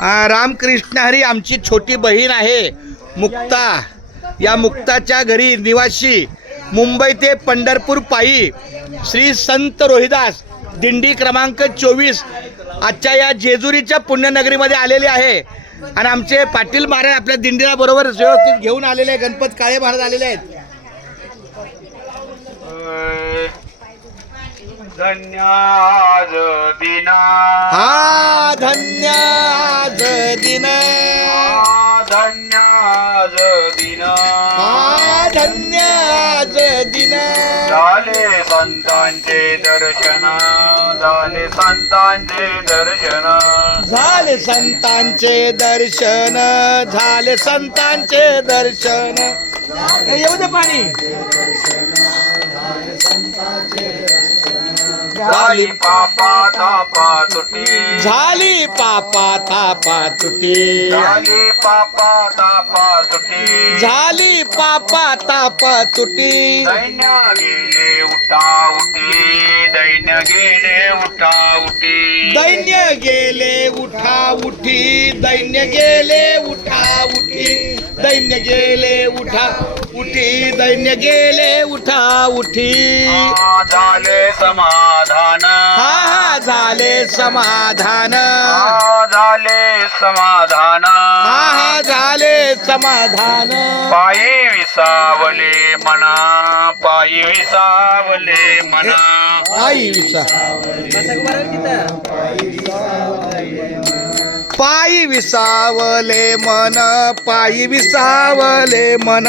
रामकृष्ण हरी आमची छोटी बहीण आहे मुक्ता. या मुक्ताच्या घरी निवासी मुंबई ते पंढरपूर पायी श्री संत रोहिदास दिंडी क्रमांक 24 आजच्या या जेजुरीच्या पुण्यनगरीमध्ये आलेले आहे. आणि आमचे पाटील महाराज आपल्या दिंडीला बरोबर व्यवस्थित घेऊन आलेले आहे. गणपत काळे महाराज आलेले आहेत. धन्य आज दिन, हा धन्य आज दिन, धन्य आज दिन, हा धन्य आज दिन. झाले संतांचे दर्शन, झाले संतांचे दर्शन, झाले संतांचे दर्शन, झाले संतांचे दर्शन. येऊ दे पाणी. झाली पापा तापा तुटी, झाली पापा तापा तुटी, झाली पापा तापा तुटी, झाली पापा तापा तुटी. दैन्य गेले उठा उठी, दैन्य गेले उठा उठी, दैन्य गेले उठा उठी, दैन्य गेले उठा उठी, दैन्य गेले उठा उठी, दैन्य गेले उठा उठी. झाले समाधान, हा झाले समाधान, झाले समाधान, हा झाले समाधान. पायी विसावले मना, पायी विसावले मना, आई विसा पायी विसावले मन, पायी विसावले मन.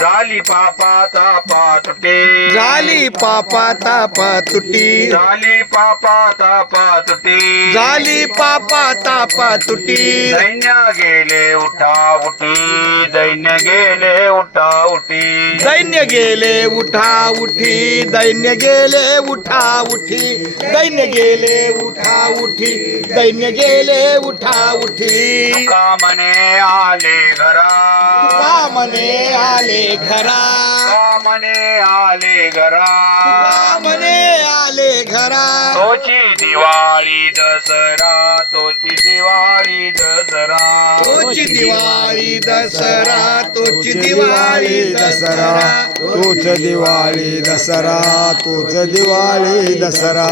झाली पापा तापा तुटी, झाली पापा तापा तुटी, झाली पापा तापा तुटी, झाली पापा तापा तुटी. दैन्य गेले उठा उठी, दैन्य गेले उठा उठी, दैन्य गेले उठा उठी, दैन्य गेले उठा उठी, दैन्य गेले उठा उठी, दैन्य गेले उठा उठी. तुका मने आले घरा, तुका मने आले घरा, तुका मने आले घरा, तुका मने आले घरा. तोची दिवाळी दसरा, तोची दिवाळी दसरा, तोची दिवाळी दसरा, तोची दिवाळी दसरा, तूच दिवाळी दसरा, तूच दिवाळी दसरा.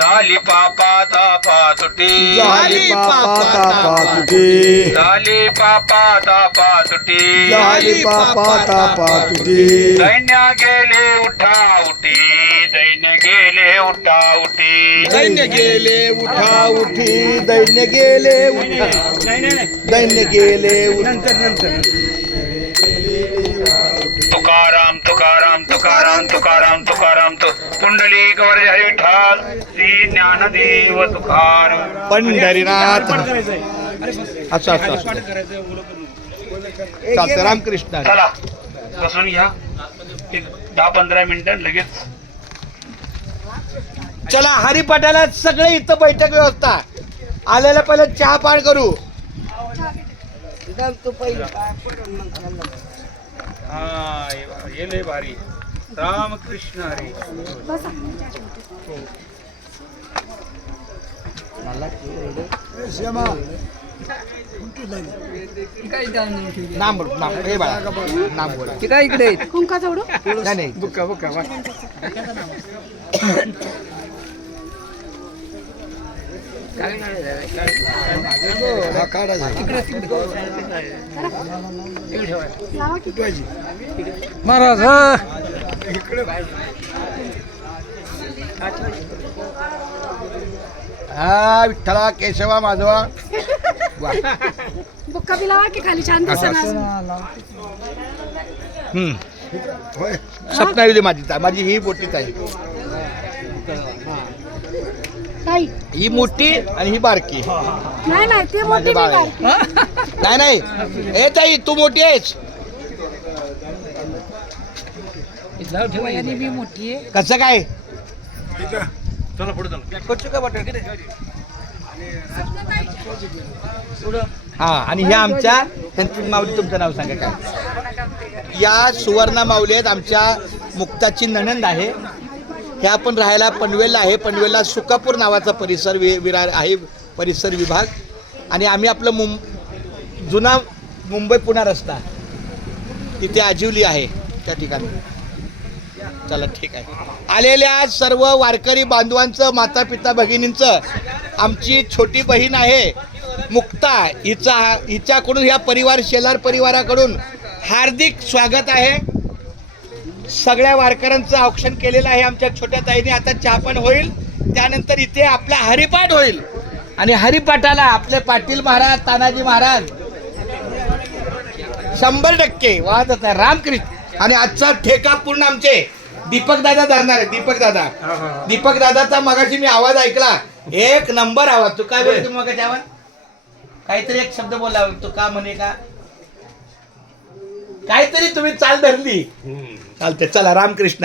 झाली पापा तापा तुटी, झाली पापा तापा तुटी, झाली पापा तापा तुटी, झाली पापा तापा तुटी. दैन्य गेले उठा उठी, दैन्य गेले उठा उठी, दैन्य गेले उठा उठी, दैन्य गेले उठा, दैन्य गेले तुकाराम तुकाराम तुकाराम तुकाराम तुकाराम तु पुंडलिक वर हरी ठाल श्री ज्ञानदेव तुकाराम. पंढरीनाथ. अच्छा अच्छा चालतं. रामकृष्ण. चला बसून घ्या, एक 10-15 मिनिटं लगेच. चला हरिपाठाला सगळे इथं बैठक व्यवस्था. आलेल्या पहिले चहा पान करू. हा ये लय भारी. रामकृष्ण हरी. नाम बोल. नाम हे बाळा नाम बोल. काय इकडे कुंकाचा उडू नाही नाही. बुक्का बुक्का लावा की महाराज हा विठ्ठला केशवा माधवा. बुक्का बी लावा की खाली छान दिसणार. होय स्वप्नायुली माझी माझी ही मोठी ताई. ताई ही मोठी आणि ही बारकी. नाही नाही ते मोठी माझे बाळ आहे. नाही नाही हे ताई तू मोठी आहेस. मी मोठी आहे. कसं काय चला पुढे चला. हा आणि ह्या आमच्या ह्यांची माऊली. तुमचं नाव सांगा काय. या सुवर्णा माऊली आहेत आमच्या मुक्ताची नणंद आहे. ह्या पण राहायला पनवेलला आहे. पनवेलला सुकापूर नावाचा परिसर विरार आहे परिसर विभाग. आणि आम्ही आपलं जुना मुंबई पुणा रस्ता तिथे आजिवली आहे त्या ठिकाणी. चला ठीक आहे. आलेल्या सर्व वारकरी बांधवांचं, माता पिता भगिनींचं, आमची छोटी बहीण आहे मुक्ता, हिच्याकडून ह्या परिवार शेलार परिवाराकडून हार्दिक स्वागत आहे. सगळ्या वारकऱ्यांचं औक्षण केलेलं आहे आमच्या छोट्या ताईने. आता चहा पण होईल, त्यानंतर इथे आपला हरिपाठ होईल आणि हरिपाठाला आपले पाटील महाराज, तानाजी महाराज 100% वाहत आहे. रामकृष्ण. आणि आजचा ठेका पूर्ण आमचे दीपक दादा धरणार आहे. दीपक दादाचा मगाशी मी आवाज ऐकला, एक नंबर आवाज. तू काय बोलतो मगाशी आवाज? काहीतरी एक शब्द बोलला, तू का म्हणे का काहीतरी तुम्ही चाल धरली. चालते. चला रामकृष्ण.